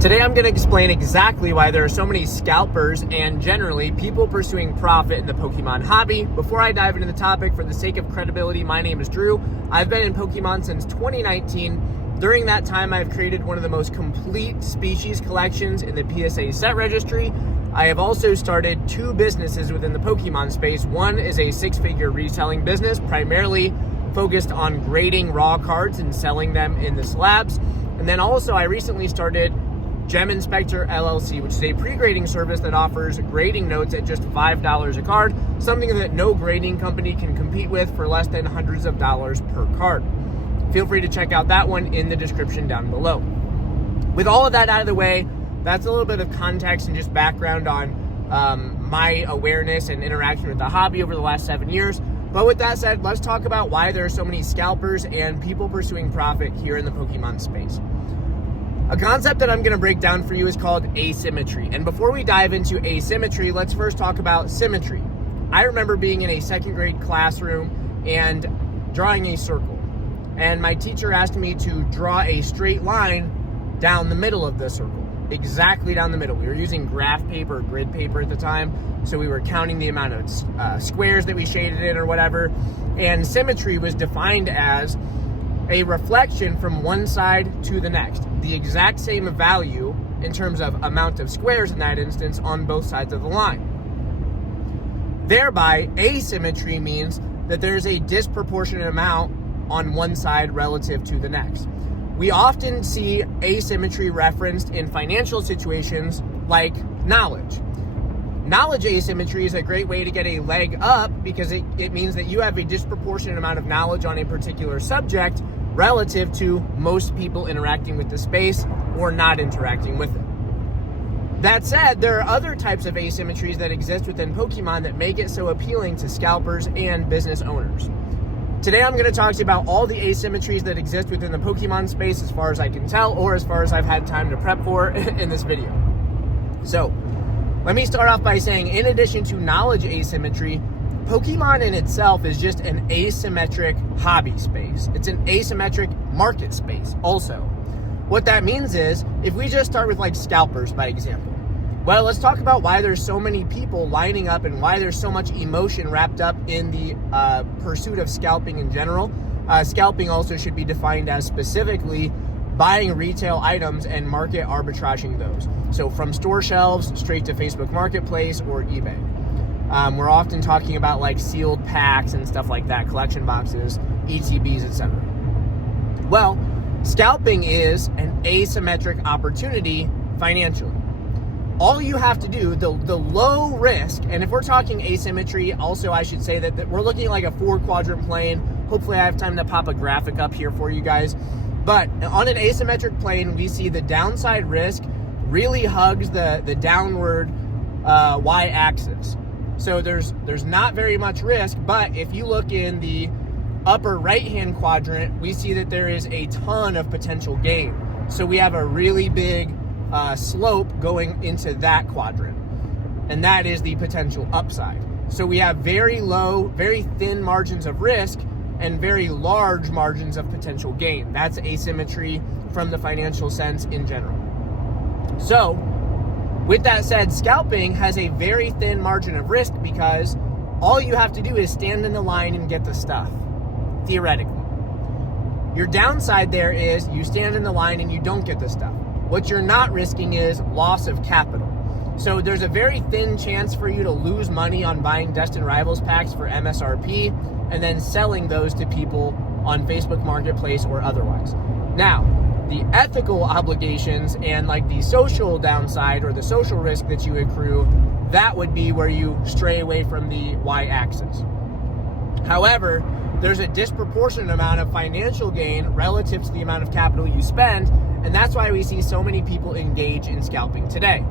Today I'm going to explain exactly why there are so many scalpers and generally people pursuing profit in the Pokemon hobby. Before I dive into the topic, for the sake of credibility, my name is Drew. I've been in Pokemon since 2019. During that time, I've created one of the most complete species collections in the PSA set registry. I have also started two businesses within the Pokemon space. One is a six-figure reselling business, primarily focused on grading raw cards and selling them in the slabs. And then also I recently started geminspectorllc, which is a pre-grading service that offers grading notes at just $5 a card, something that no grading company can compete with for less than hundreds of dollars per card. Feel free to check out that one in the description down below. With all of that out of the way, that's a little bit of context and just background on my awareness and interaction with the hobby over the last 7 years. But with that said, let's talk about why there are so many scalpers and people pursuing profit here in the Pokemon space. A concept that I'm going to break down for you is called asymmetry. And before we dive into asymmetry, let's first talk about symmetry. I remember being in a second grade classroom and drawing a circle. And my teacher asked me to draw a straight line down the middle of the circle, exactly down the middle. We were using graph paper, grid paper at the time, so we were counting the amount of squares that we shaded in or whatever. And symmetry was defined as a reflection from one side to the next, the exact same value in terms of amount of squares in that instance on both sides of the line. Thereby, asymmetry means that there's a disproportionate amount on one side relative to the next. We often see asymmetry referenced in financial situations like knowledge. Knowledge asymmetry is a great way to get a leg up because it means that you have a disproportionate amount of knowledge on a particular subject relative to most people interacting with the space or not interacting with it. That said, there are other types of asymmetries that exist within Pokemon that make it so appealing to scalpers and business owners. Today I'm going to talk to you about all the asymmetries that exist within the Pokemon space as far as I can tell, or as far as I've had time to prep for in this video. So, let me start off by saying, in addition to knowledge asymmetry, Pokemon in itself is just an asymmetric hobby space. It's an asymmetric market space also. What that means is, if we just start with like scalpers by example, well, let's talk about why there's so many people lining up and why there's so much emotion wrapped up in the pursuit of scalping in general. Scalping also should be defined as specifically buying retail items and market arbitraging those. So from store shelves straight to Facebook Marketplace or eBay. We're often talking about like sealed packs and stuff like that, collection boxes, ETBs, etc. Well, scalping is an asymmetric opportunity financially. All you have to do, the low risk, and if we're talking asymmetry, also I should say that we're looking at like a 4-quadrant plane. Hopefully I have time to pop a graphic up here for you guys. But on an asymmetric plane, we see the downside risk really hugs the downward y-axis. So there's not very much risk, but if you look in the upper right-hand quadrant, we see that there is a ton of potential gain. So we have a really big slope going into that quadrant, and that is the potential upside. So we have very low, very thin margins of risk and very large margins of potential gain. That's asymmetry from the financial sense in general. So with that said, scalping has a very thin margin of risk because all you have to do is stand in the line and get the stuff, theoretically. Your downside there is you stand in the line and you don't get the stuff. What you're not risking is loss of capital. So there's a very thin chance for you to lose money on buying Destined Rivals packs for MSRP and then selling those to people on Facebook Marketplace or otherwise. Now, the ethical obligations and like the social downside or the social risk that you accrue, that would be where you stray away from the y-axis. However, there's a disproportionate amount of financial gain relative to the amount of capital you spend, and that's why we see so many people engage in scalping today.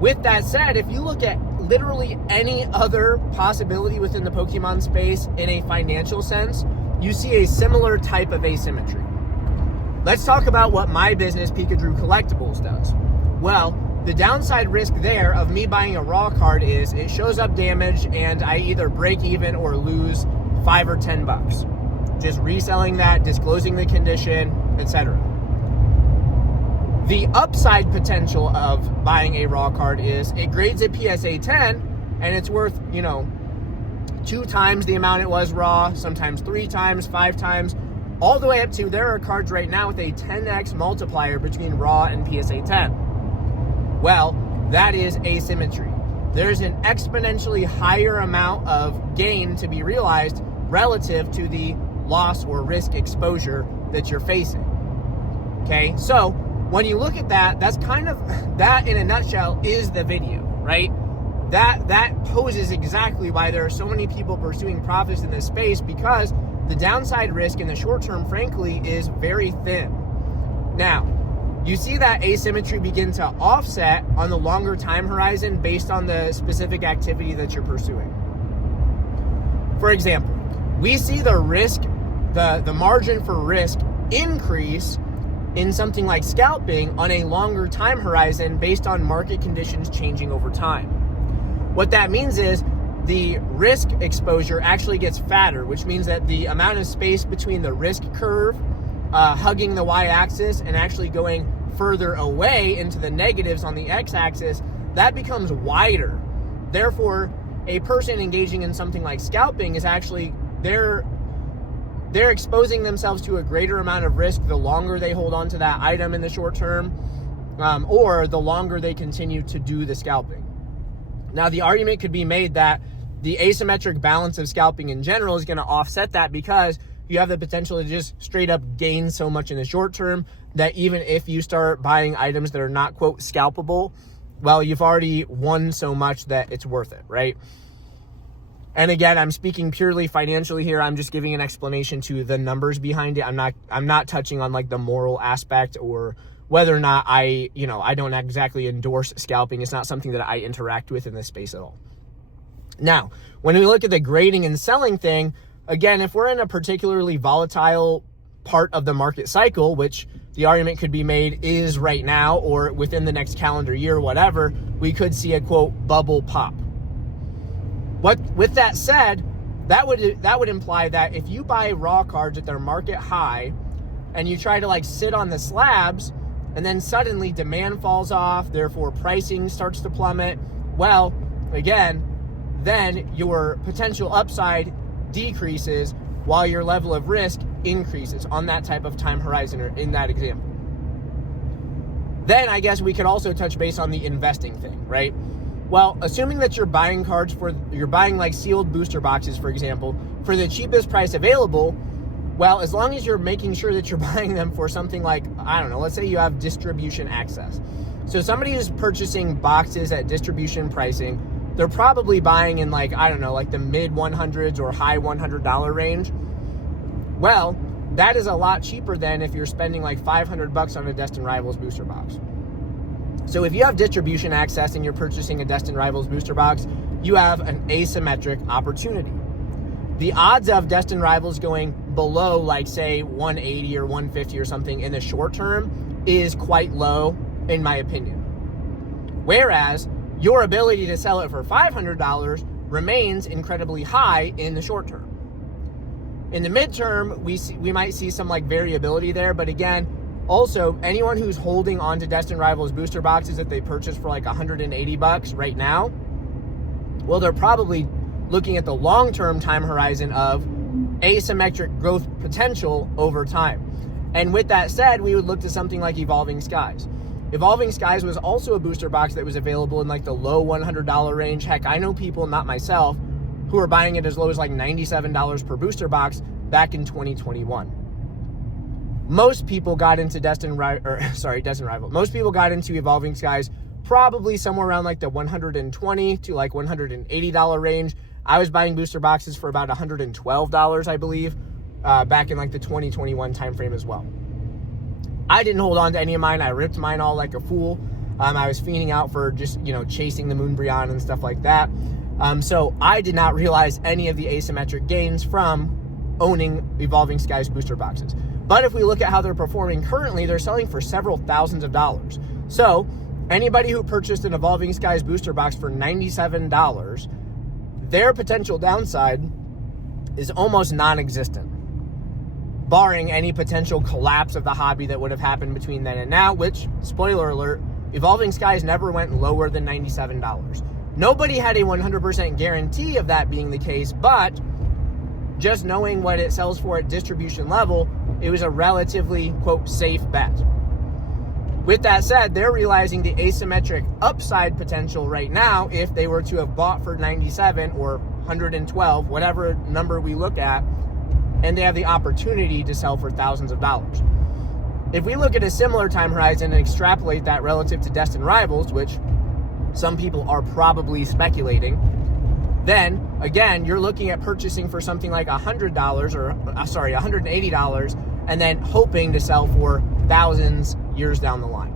With that said, if you look at literally any other possibility within the Pokemon space in a financial sense, you see a similar type of asymmetry. Let's talk about what my business, Pikachu Collectibles, does. Well, the downside risk there of me buying a raw card is it shows up damaged and I either break even or lose $5 or $10. Just reselling that, disclosing the condition, etc. The upside potential of buying a raw card is it grades at PSA 10 and it's worth, 2 times the amount it was raw, sometimes 3 times, 5 times, all the way up to there are cards right now with a 10x multiplier between raw and PSA 10. Well, that is asymmetry. There's an exponentially higher amount of gain to be realized relative to the loss or risk exposure that you're facing. Okay, so when you look at that, that's kind of, that in a nutshell is the video, right? That poses exactly why there are so many people pursuing profits in this space, because the downside risk in the short term, frankly, is very thin. Now, you see that asymmetry begin to offset on the longer time horizon based on the specific activity that you're pursuing. For example, we see the risk, the margin for risk increase in something like scalping on a longer time horizon based on market conditions changing over time. What that means is the risk exposure actually gets fatter, which means that the amount of space between the risk curve hugging the y-axis and actually going further away into the negatives on the x-axis, that becomes wider. Therefore, a person engaging in something like scalping is actually, they're exposing themselves to a greater amount of risk the longer they hold on to that item in the short term, or the longer they continue to do the scalping. Now, the argument could be made that the asymmetric balance of scalping in general is going to offset that, because you have the potential to just straight up gain so much in the short term that even if you start buying items that are not, quote, scalpable, well, you've already won so much that it's worth it, right? And again, I'm speaking purely financially here. I'm just giving an explanation to the numbers behind it. I'm not touching on like the moral aspect or whether or not I don't exactly endorse scalping. It's not something that I interact with in this space at all. Now, when we look at the grading and selling thing, again, if we're in a particularly volatile part of the market cycle, which the argument could be made is right now or within the next calendar year, whatever, we could see a, quote, bubble pop. With that said, that would imply that if you buy raw cards at their market high and you try to like sit on the slabs and then suddenly demand falls off, therefore pricing starts to plummet, well, again, then your potential upside decreases while your level of risk increases on that type of time horizon or in that example. Then I guess we could also touch base on the investing thing, right? Well, assuming that you're buying like sealed booster boxes, for example, for the cheapest price available, well, as long as you're making sure that you're buying them for something like, I don't know, let's say you have distribution access. So somebody who's purchasing boxes at distribution pricing, they're probably buying in like, I don't know, like the mid 100s or high $100 range. Well, that is a lot cheaper than if you're spending like $500 on a Destined Rivals booster box. So if you have distribution access and you're purchasing a Destined Rivals booster box, you have an asymmetric opportunity. The odds of Destined Rivals going below, like say 180 or 150 or something in the short term is quite low, in my opinion. Whereas your ability to sell it for $500 remains incredibly high in the short term. In the midterm, we might see some like variability there, but again, also, anyone who's holding on to Destined Rivals booster boxes that they purchased for like $180 right now, well, they're probably looking at the long-term time horizon of asymmetric growth potential over time. And with that said, we would look to something like Evolving Skies. Evolving Skies was also a booster box that was available in like the low $100 range. Heck, I know people, not myself, who are buying it as low as like $97 per booster box back in 2021. Most people got into Destined Rivals. Most people got into Evolving Skies probably somewhere around like the $120 to like $180 range. I was buying booster boxes for about $112, I believe, back in like the 2021 timeframe as well. I didn't hold on to any of mine. I ripped mine all like a fool. I was fiending out for just, chasing the Moonbryon and stuff like that. So I did not realize any of the asymmetric gains from owning Evolving Skies booster boxes. But if we look at how they're performing currently, they're selling for several thousands of dollars. So anybody who purchased an Evolving Skies booster box for $97, their potential downside is almost non-existent. barring any potential collapse of the hobby that would have happened between then and now, which, spoiler alert, Evolving Skies never went lower than $97. Nobody had a 100% guarantee of that being the case, but just knowing what it sells for at distribution level, it was a relatively, quote, safe bet. With that said, they're realizing the asymmetric upside potential right now if they were to have bought for 97 or 112, whatever number we look at, and they have the opportunity to sell for thousands of dollars. If we look at a similar time horizon and extrapolate that relative to destined rivals, which some people are probably speculating, then again, you're looking at purchasing for something like $180, and then hoping to sell for thousands years down the line.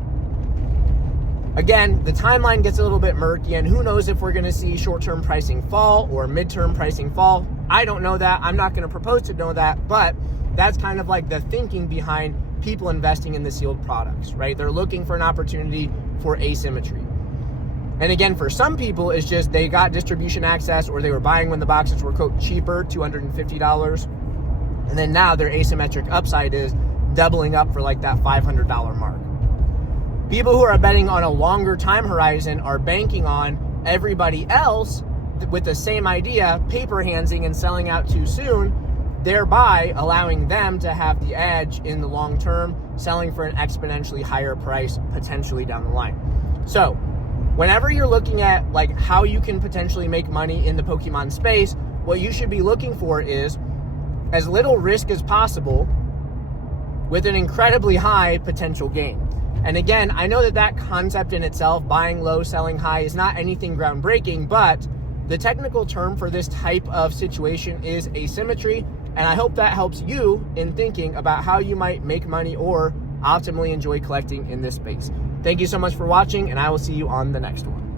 Again, the timeline gets a little bit murky, and who knows if we're going to see short-term pricing fall or mid-term pricing fall. I don't know that. I'm not going to propose to know that, but that's kind of like the thinking behind people investing in the sealed products, right? They're looking for an opportunity for asymmetry. And again, for some people, it's just they got distribution access, or they were buying when the boxes were, quote, cheaper, $250. And then now their asymmetric upside is doubling up for like that $500 mark. People who are betting on a longer time horizon are banking on everybody else with the same idea, paper handsing and selling out too soon, thereby allowing them to have the edge in the long term, selling for an exponentially higher price potentially down the line. So whenever you're looking at like how you can potentially make money in the Pokemon space, what you should be looking for is as little risk as possible with an incredibly high potential gain. And again, I know that concept in itself, buying low, selling high, is not anything groundbreaking, but the technical term for this type of situation is asymmetry, and I hope that helps you in thinking about how you might make money or optimally enjoy collecting in this space. Thank you so much for watching, and I will see you on the next one.